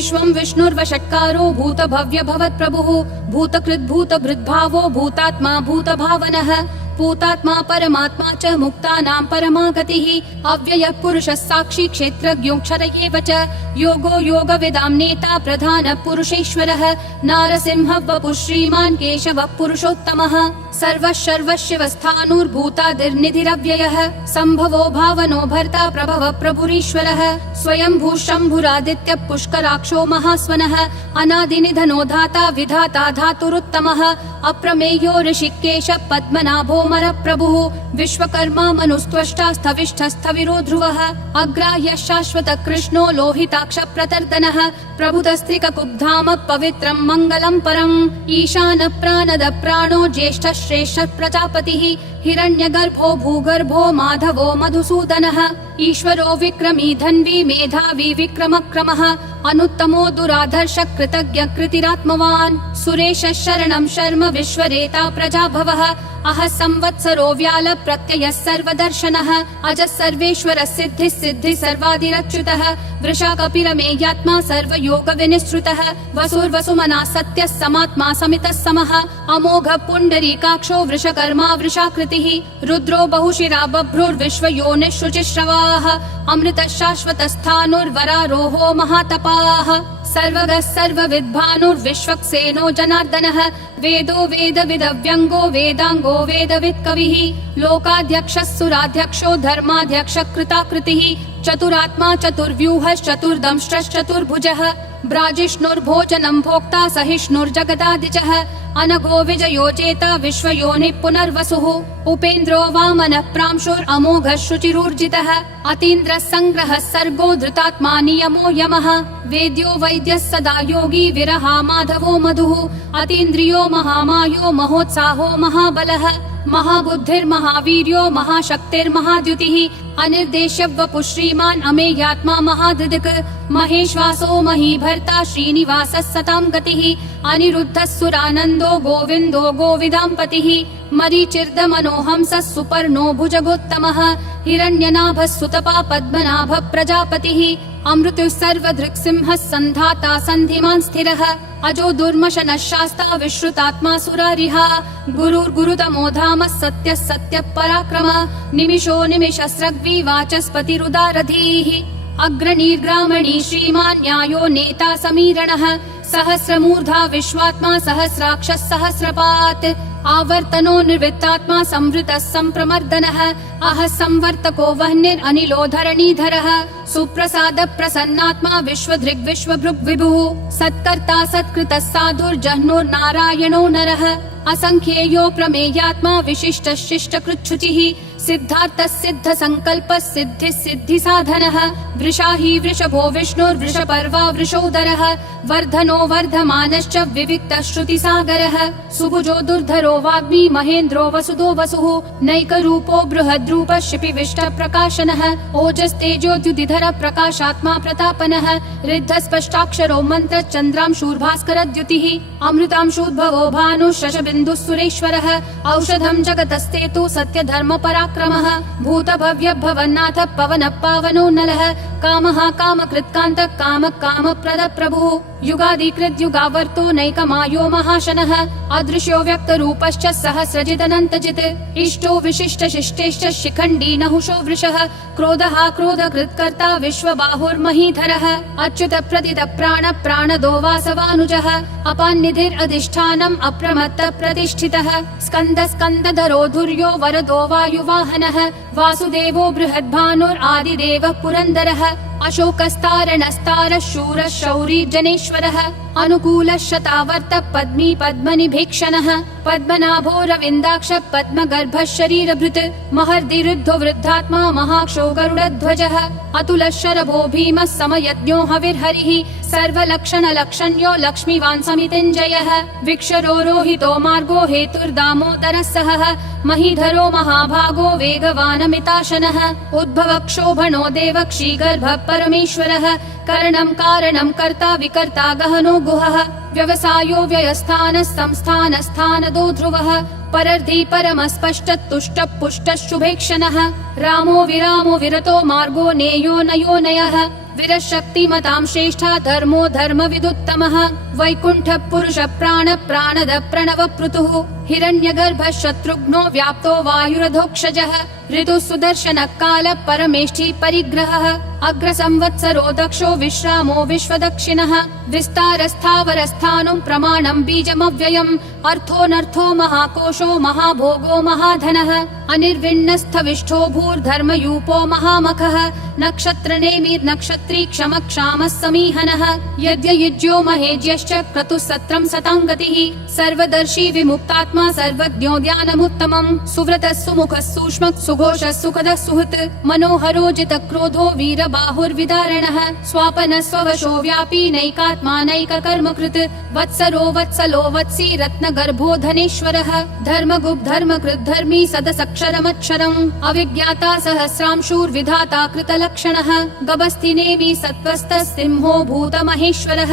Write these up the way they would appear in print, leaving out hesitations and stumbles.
विश्वं विष्णुर्वषट्कारो भूतभव्य भवत्प्रभुः भूतकृद्भूतभृद्भावो भूतात्मा भूतभावनः भूतात्मा परमात्मा च मुक्तानां परमा गतिः अव्ययः पुरुषः साक्षी क्षेत्रज्ञोऽक्षर एव च योगो योगविदां नेता प्रधानः पुरुषेश्वरः नारसिंहः वपुः श्रीमान् केशवः पुरुषोत्तमः सर्वः सर्वशिवस्थाणुर्भूतादिर्निधिरव्ययः सम्भवो भावनो भर्ता प्रभवः प्रभुरीश्वरः स्वयंभू शम्भुरादित्यः पुष्कराक्षो महास्वनः अनादिनिधनो धाता विधाता धातुरुत्तमः अप्रमेयो ऋषिकेशः पद्मनाभो मरप्रभुः विश्वकर्मा मनुस्त्वष्टा स्थविष्ठस्थविरो ध्रुवः अग्राह्यः शाश्वतः कृष्णो लोहिताक्ष प्रतर्दनः प्रभुतस्त्रिककुब्धाम पवित्रं मङ्गलं परम् ईशानः प्राणदः प्राणो ज्येष्ठः श्रेष्ठः प्रजापतिः हिरण्यगर्भो भूगर्भो माधवो मधुसूदनः ईश्वरो विक्रमी धन्वी मेधावी विक्रमक्रमः अनुत्तमो दुराधर्ष कृतज्ञ कृतिरात्मवान् सुरेशः शरणं शर्म विश्वरेता प्रजाभवः अह संवत्सरो व्याल प्रत्ययः सर्वदर्शनः अजः सर्वेश्वरः सिद्धिः सिद्धिः सर्वादिरच्युतः वृषा कपिरमेयात्मा सर्वयोग विनिसृतः वसुर्वसुमना सत्यः समात्मा समितः समः अमोघः पुण्डरीकाक्षो वृषकर्मा वृषाकृतिः रुद्रो बहुशिरा बभ्रुर्विश्वयोनिः शुचिश्रवाः अमृतः शाश्वतस्थाणुर्वरारोहो महातपाः सर्वगः सर्वविद्भानुर्विश्वक्सेनो जनार्दनः वेदो वेदविदव्यङ्गो वेदाङ्गो वेदवित् कविः लोकाध्यक्षः सुराध्यक्षो धर्माध्यक्षः कृताकृतिः चतुरात्मा चतुर्व्यूहश्चतुर्दंष्ट्रश्चतुर्भुजः ब्राजिष्णुर्भोजनं भोक्ता सहिष्णुर्जगदादिजः अनघो विजयो जेता विश्वयोनिः पुनर्वसुः उपेन्द्रो वामनः प्रांशुरमोघः शुचिरूर्जितः अतीन्द्रः सङ्ग्रहः सर्गो धृतात्मा नियमो यमः वेद्यो वैद्यः सदा योगी विरहा माधवो मधुः अतीन्द्रियो महामायो महोत्साहो महाबलः महाबुद्धिर्महावीर्यो महाशक्तिर्महाद्युतिः अनिर्देश्य वपुः श्रीमान् अमेयात्मा महादृक् महेश्वासो महीभर्ता श्रीनिवासः सतां गतिः अनिरुद्धः सुरानन्दो गोविन्दो गोविदाम्पतिः मरीचिर्दमनोहंसः सुपर्णो भुजगोत्तमः हिरण्यनाभः सुतपा पद्मनाभः प्रजापतिः अमृतुः सर्वदृक्सिंहः सन्धाता सन्धिमान् स्थिरः अजो दुर्मशनः शास्ता विश्रुतात्मा सुरारिः गुरुर्गुरुतमो धामः सत्यः सत्यः पराक्रमः निमिषो निमिषस्रग्वी वाचस्पतिरुदारधीः अग्रणीर्ग्रामणी श्रीमान् न्यायो नेता समीरणः सहस्रमूर्धा विश्वात्मा सहस्राक्षः सहस्रपात् आवर्तनो निर्वृत्तात्मा संवृतः सम्प्रमर्दनः अह संवर्तको वह्निरनिलो धरणीधरः सुप्रसाद प्रसन्नात्मा विश्वधृग् विश्वभृग् विभुः सत्कर्ता सत्कृतः साधुर्जह्नुर्नारायणो नरः असंख्येयो प्रमेयात्मा विशिष्टः शिष्टकृच्छुचिः सिद्धार्थः सिद्ध संकल्पः सिद्धिः सिद्धि साधनः वृषाही वृषभो विष्णुर्वृषपर्वा वृषोदरः वर्धनो वर्धमानश्च विविक्तः श्रुतिसागरः सुभुजो दुर्धरो वाग्मी महेन्द्रो वसुदो वसुः नैकरूपो बृहद्रूपः शिपिविष्ट प्रकाशनः ओजस्तेजोद्युतिधर प्रकाशात्मा प्रतापनः ऋद्धस्पष्टाक्षरो मन्त्र चन्द्रांशूर्भास्करद्युतिः अमृतांशूद्भवो भानुः शशबिन्दुः सुरेश्वरः औषधं जगतस्तेतु सत्यधर्म पराक्रमः भूतभव्य भवन्नाथ पवनः पावनो नलः कामः कामकृत्कान्तः कामः कामप्रदः प्रभुः युगादिकृत् युगावर्तो नैकमायो महाशनः अदृश्यो व्यक्तरूपश्च सहस्रजिदनन्तजित् इष्टो विशिष्ट शिष्टेश्च शिखण्डी नहुषो वृषः क्रोधः क्रोधकृत्कर्ता विश्वबाहुर्महीधरः अच्युत प्रदित प्राण प्राणदो वासवानुजः अपान्निधिरधिष्ठानम् अप्रमत्त प्रतिष्ठितः स्कन्द स्कन्दधरो धुर्यो वरदो वायुवाहनः वासुदेवो बृहद्भानुरादिदेवः पुरन्दरः अशोकस्तारणस्तारः शूरः शौरी जनेश्वरः अनुकूलः शतावर्त पद्मी पद्मनिभीक्षणः पद्मनाभो रविन्दाक्ष पद्मगर्भः शरीरभृत् महर्दिरुद्धो वृद्धात्मा महाक्षो गरुडध्वजः अतुलः शरभो भीमः समयज्ञो हविर्हरिः सर्वलक्षणलक्षण्यो लक्ष्मीवान् समितिञ्जयः विक्षरो रोहितो मार्गो हेतुर्दामोदरः सहः महीधरो महाभागो वेगवानमिताशनः उद्भवः क्षोभणो देवक्षीगर्भः परमेश्वरः करणं कारणं कर्ता विकर्ता गहनो गुहः व्यवसायो व्ययस्थानः संस्थानस्थानदो ध्रुवः परर्धि परमस्पष्टतुष्टः पुष्टः शुभेक्षणः रामो विरामो विरतो मार्गो नेयो नयो नयः विरशक्तिमतां श्रेष्ठा धर्मो धर्मविदुत्तमः वैकुण्ठः पुरुषः प्राणद प्रणव पृथुः हिरण्यगर्भः शत्रुघ्नो व्याप्तो वायुरधोक्षजः ऋतुः सुदर्शनः कालः परमेष्ठी परिग्रहः अग्रसंवत्सरो दक्षो विश्रामो विश्वदक्षिणः विस्तारस्थावरस्थानं प्रमाणं बीजमव्ययम् अर्थोऽनर्थो महाकोशो महाभोगो महाधनः अनिर्विण्णस्थविष्ठो भूर्धर्मयूपो महामखः नक्षत्रनेमिर्नक्षत्री क्षमक्षामः समीहनः यद्ययुज्यो महेज्यश्च क्रतुः सत्रं सताङ्गतिः सर्वदर्शी विमुक्तात्मा सर्वज्ञो ज्ञानमुत्तमम् सुव्रतः सुमुखः सूक्ष्मः सुघोषः सुखदः सुहृत् मनोहरो जितक्रोधो वीरबाहुर्विदारणः स्वापनः स्ववशो व्यापी नैकात्मा नैककर्मकृत् वत्सरो वत्सलो वत्सी रत्नगर्भो धनेश्वरः धर्मगुप् धर्मकृत् धर्मी सदसक्षरमक्षरम् अविज्ञाता सहस्रांशूर्विधाता कृतलक्षणः गभस्तिनेमि सत्त्वस्थः सिंहो भूतमहेश्वरः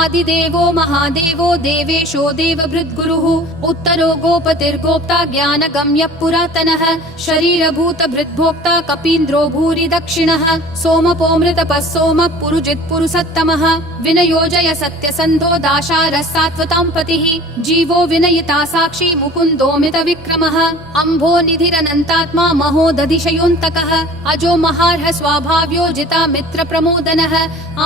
आदिदेवो महादेवो देवेशो देवभृद्गुरुः उत्तरो गोपतिर्गोप्ता ज्ञानगम्यः पुरातनः शरीरभूतभृद्भोक्ता कपीन्द्रो भूरि दक्षिणः सोमपोऽमृतपः सोमः पुरुजित् पुरुषोत्तमः विनयोजय सत्यसन्धो दाशारः सात्वतां पतिः जीवो विनयिता साक्षी मुकुन्दोमित विक्रमः अम्भो निधिरनन्तात्मा महोदधिशयोऽन्तकः अजो महार्ह स्वाभाव्यो जिता मित्र प्रमोदनः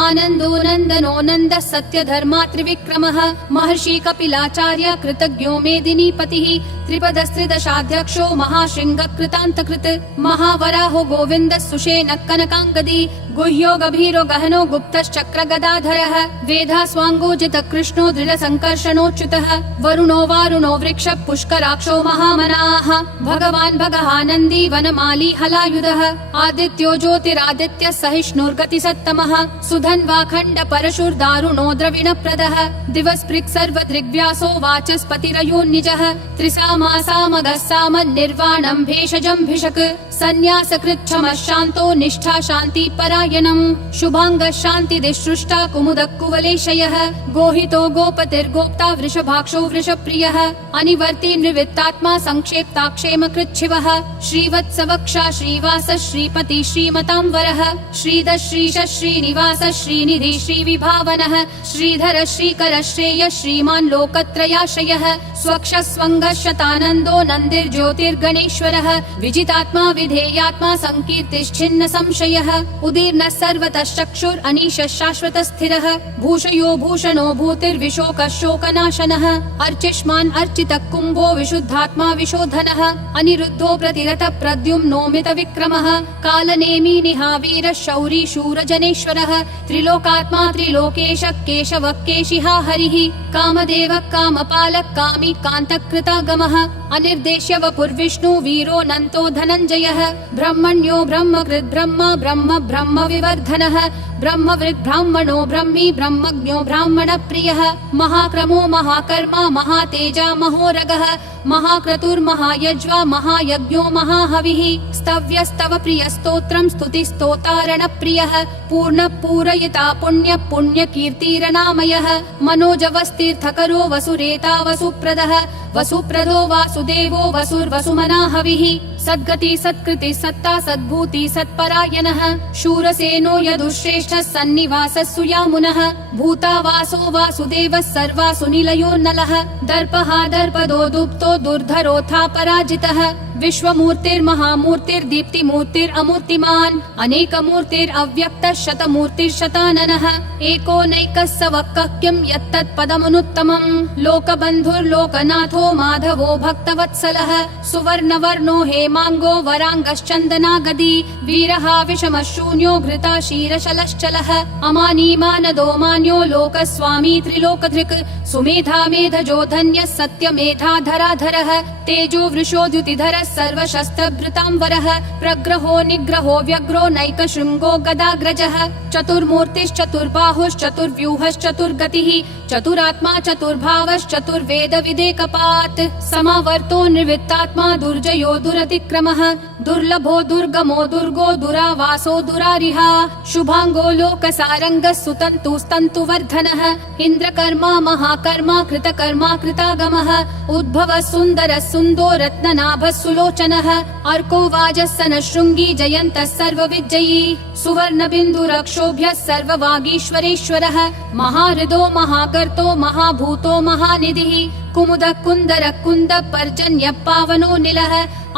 आनन्दो नन्दनो नन्दः सत्यधर्मा त्रिविक्रमः महर्षि कपिलाचार्य कृतज्ञो मेदिनीपतिः त्रिपदस्त्रिदशाध्यक्षो महाशृङ्ग कृतान्तकृत् महावराहो गोविन्दः सुषेणः कनकाङ्गदी गुह्यो गभीरो गहनो गुप्तश्चक्र गदाधरः वेधा स्वाङ्गोजित कृष्णो दृढसङ्कर्षणोच्युतः वरुणो वारुणो वृक्ष पुष्कराक्षो महामनाः भगवान् भगहानन्दी वनमाली हलायुधः आदित्यो ज्योतिरादित्यः सहिष्णुर्गतिसत्तमः सुधन्वाखण्ड परशुर्दारुणो द्रविणप्रदः दिवस्पृक् सर्वदृग्व्यासो वाचस्पतिरयोन्निजः त्रिसामासामगः सामन्निर्वाणं भेषजं भिषक् सन्न्यासकृच्छमः शान्तो निष्ठा शान्ति परायणम् शुभाङ्गः शान्तिदिसृष्टा कुमुदः कुवलेशयः गोहितो गोपतिर्गोप्ता वृषभाक्षो वृषप्रियः अनिवर्ति निवृत्तात्मा संक्षेप्ताक्षेम कृच्छिवः श्रीवत्सवक्षा श्रीवास श्रीपति श्रीमतां वरः श्रीधर श्रीश श्रीनिवास श्रीनिधि श्रीविभावनः श्रीधर श्रीकर श्रेय श्रीमान् लोकत्रयाश्रयः स्वक्ष स्वङ्गः शतानन्दो नन्दिर्ज्योतिर्गणेश्वरः विजितात्मा विधेयात्मा संकीर्तिश्छिन्न संशयः उदीर्णः सर्वतः चक्षुर् अनीशः शाश्वतः स्थिरः भूषयो भूषणो भूतिर्विशोकः शोकनाशनः अर्चिष्मान् अर्चितः कुम्भो विशुद्धात्मा विशोधनः अनिरुद्धो प्रतिरतः प्रद्युम्नोमित विक्रमः कालनेमी निहावीरः शौरी शूरजनेश्वरः त्रिलोकात्मा त्रिलोकेशः केशवः केशिहा हरिः कामदेवः कामपालः कामी कान्तकृतागमः अनिर्देश्य वपुर्विष्णु वीरो नन्तो धनञ्जयः ब्रह्मण्यो ब्रह्मकृत् ब्रह्म ब्रह्म ब्रह्म विवर्धनः ब्रह्मवृद् ब्राह्मणो ब्रह्मी ब्रह्मज्ञो ब्राह्मण प्रियः महाक्रमो महाकर्मा महातेजा महोरगः महाक्रतुर्महायज्वा महायज्ञो महाहविः स्तव्यस्तव प्रियस्तोत्रं स्तुतिस्तोतारण प्रियः पूर्ण पूरयिता पुण्य पुण्यकीर्तिरनामयः मनोजवस्तीर्थकरो वसुरेता वसुप्रदः वसुप्रदो वासुदेवो वसुर्वसुमना हविः सद्गति सत्कृति सत्ता सद्भूति सत्परायणः शूरसेनो यदुश्रेष्ठः सन्निवासः सुयामुनः भूतावासो वासुदेवः सर्वासु निलयो नलः दर्पः दर्पदो दुप्तो दुर्धरोऽथा पराजितः विश्वमूर्तिर्महामूर्तिर्दीप्तिमूर्तिरमूर्तिमान् अनेकमूर्तिरव्यक्तः शतमूर्तिर्शताननः एकोनैकः स वक्कः किं यत्तत्पदमनुत्तमम् लोकबन्धुर्लोकनाथो माधवो भक्तवत्सलः सुवर्णवर्णो हेमाङ्गो वराङ्गश्चन्दनागदी वीरः विषमः शून्यो घृता क्षीरशलश्चलः अमानीमानदो मान्यो लोकस्वामी त्रिलोकधृक् सुमेधा मेधजो धन्यः सत्यमेधाधराधरः तेजो वृषोद्युतिधरः सर्वशस्त्रभृताम्बरः प्रग्रहो निग्रहो व्यग्रो नैकशृङ्गो गदाग्रजः चतुर्मूर्तिश्चतुर्बाहुश्चतुर्व्यूहश्चतुर्गतिः चतुरात्मा चतुर्भावश्चतुर्वेद विदेकपात् समावर्तो निर्वृत्तात्मा दुर्जयो दुरति विक्रमः दुर्लभो दुर्गमो दुर्गो दुरावासो दुरारिहा शुभांगो लोकसारंगः सुतन्तुस्तन्तुवर्धनः इन्द्रकर्मा महाकर्मा कृतकर्मा कृतागमः उद्भवः सुन्दरः सुन्दो रत्ननाभः सुलोचनः अर्को वाजस्सनः शृङ्गी जयन्तः सर्वविजयी सुवर्णबिन्दुरक्षोभ्यः सर्ववागीश्वरेश्वरः महाहृदो महाकर्तो महाभूतो महानिधिः कुमुदः कुन्दरः कुन्दः पर्जन्यः पावनो निलः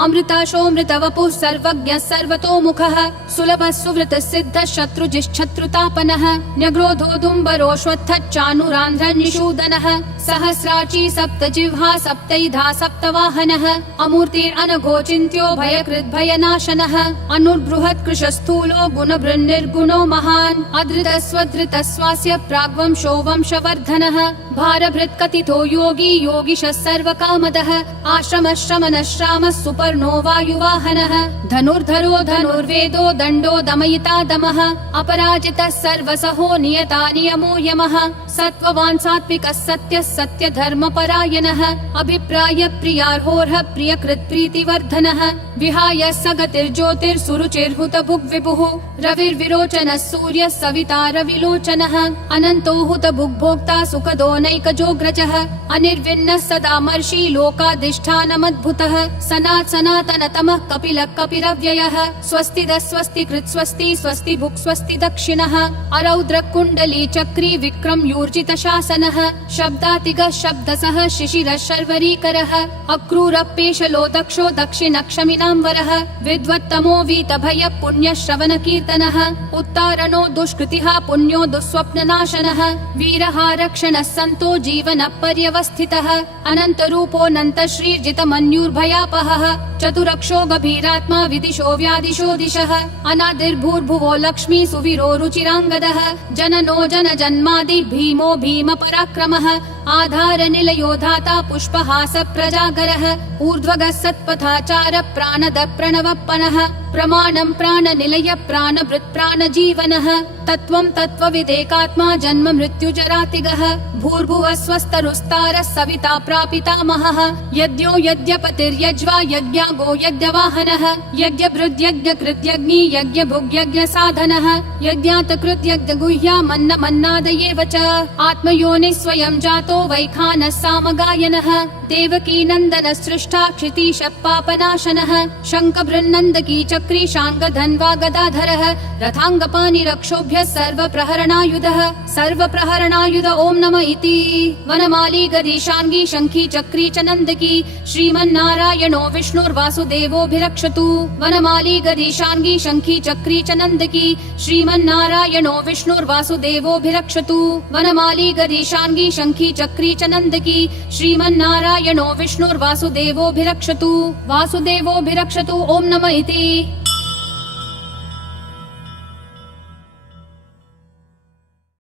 अमृताशोऽमृतवपुः सर्वज्ञः सर्वतोमुखः सुलभः सुवृतः सिद्धः शत्रुजिश्शत्रुतापनः न्यग्रोधोदुम्बरोऽश्वत्थः चाणूरान्ध्रः निषूदनः सहस्राची सप्तजिह्वा सप्तैधा सप्तवाहनः अमूर्तिरनघोचिन्त्यो भयकृद्भयनाशनः अनुर्बृहत्कृशस्थूलो गुणभृन्निर्गुणो महान् अधृतः स्वधृतः स्वास्य प्राग्वंशो वंशवर्धनः भारभृत्कथितो योगी योगिशः सर्वकामदः आश्रमः श्रमणः श्रामः सुपर्णो वायुवाहनः धनुर्धरो धनुर्वेदो दण्डो दमयिता दमः अपराजितः सर्वसहो नियता नियमो यमः सत्त्ववान् सात्विकः सत्यः सत्यधर्मपरायणः अभिप्राय प्रियार्होर्ह प्रियकृत् प्रीतिवर्धनः विहाय सगतिर्ज्योतिर्सुरुचिर्हुतभुग् विभुः रविर्विरोचनः सूर्यः सविता रविलोचनः अनन्तो हुतभुग्भोक्ता सुखदो नैकजोग्रजः अनिर्विण्णः सदामर्षि लोकाधिष्ठानमद्भुतः सनातनतमः कपिलः कपिरव्ययः स्वस्तिदः स्वस्तिकृत् स्वस्ति स्वस्ति भुक् स्वस्ति दक्षिणः अरौद्र कुण्डली चक्री विक्रम यूर्जित शासनः शब्दातिगः शब्दसः शिशिरः शर्वरीकरः अक्रूरपेशलो दक्षो दक्षिणक्षमिनाम्बरः विद्वत्तमो वीतभय पुण्यश्रवण कीर्तनः उत्तारणो दुष्कृतिः पुण्यो दुःस्वप्ननाशनः वीरः रक्षणः सन्तो जीवन पर्यवस्थितः अनन्तरूपोऽनन्त श्रीर्जितमन्युर्भयापहः चतुरक्षो गभीरात्मा विदिशो व्यादिशो दिशः अनादिर्भूर्भुवो लक्ष्मी सुवीरो रुचिराङ्गदः जननो जनजन्मादि भीमो भीम पराक्रमः आधार निलयो धाता पुष्पहास प्रजागरः ऊर्ध्वगः सत्पथाचार प्राणद प्रणवप्पनः प्रमाणं प्राणनिलय प्राणभृत् प्राणजीवनः तत्त्वं तत्त्वविदेकात्मा जन्म मृत्युजरातिगः भूर्भुवः स्वस्तरुस्तारः सविता प्रापितामहः यज्ञो यज्ञपतिर्यज्वा यज्ञागो यज्ञवाहनः यज्ञभृद्यज्ञकृत्यग्नि यज्ञभुग्यज्ञसाधनः यज्ञातकृत्यज्ञगुह्यामन्नमन्नादयेव च आत्मयोनिः स्वयं जातो वैखानः सामगायनः देवकी नन्दनः सृष्टा क्षितीशः पापनाशनः शङ्खबृन्नन्दकी चक्री शाङ्गधन्वा गदाधरः रथाङ्गपाणिरक्षोभ्यः सर्वप्रहरणायुध ॐ नमः इति वनमाली गदीशाङ्गी शङ्खी चक्री च नन्दकी श्रीमन्नारायणो विष्णुर्वासुदेवोऽभिरक्षतु वनमाली गदीशाङ्गी शङ्खी चक्री च नन्दकी श्रीमन्नारायणो विष्णुर्वासुदेवोऽभिरक्षतु वनमाली गदीशाङ्गी शङ्खी चक्री च नन्दकी श्रीमन्नारायणो विष्णुर्वासुदेवोऽभिरक्षतु वासुदेवोऽभिरक्षतु ॐ नमः इति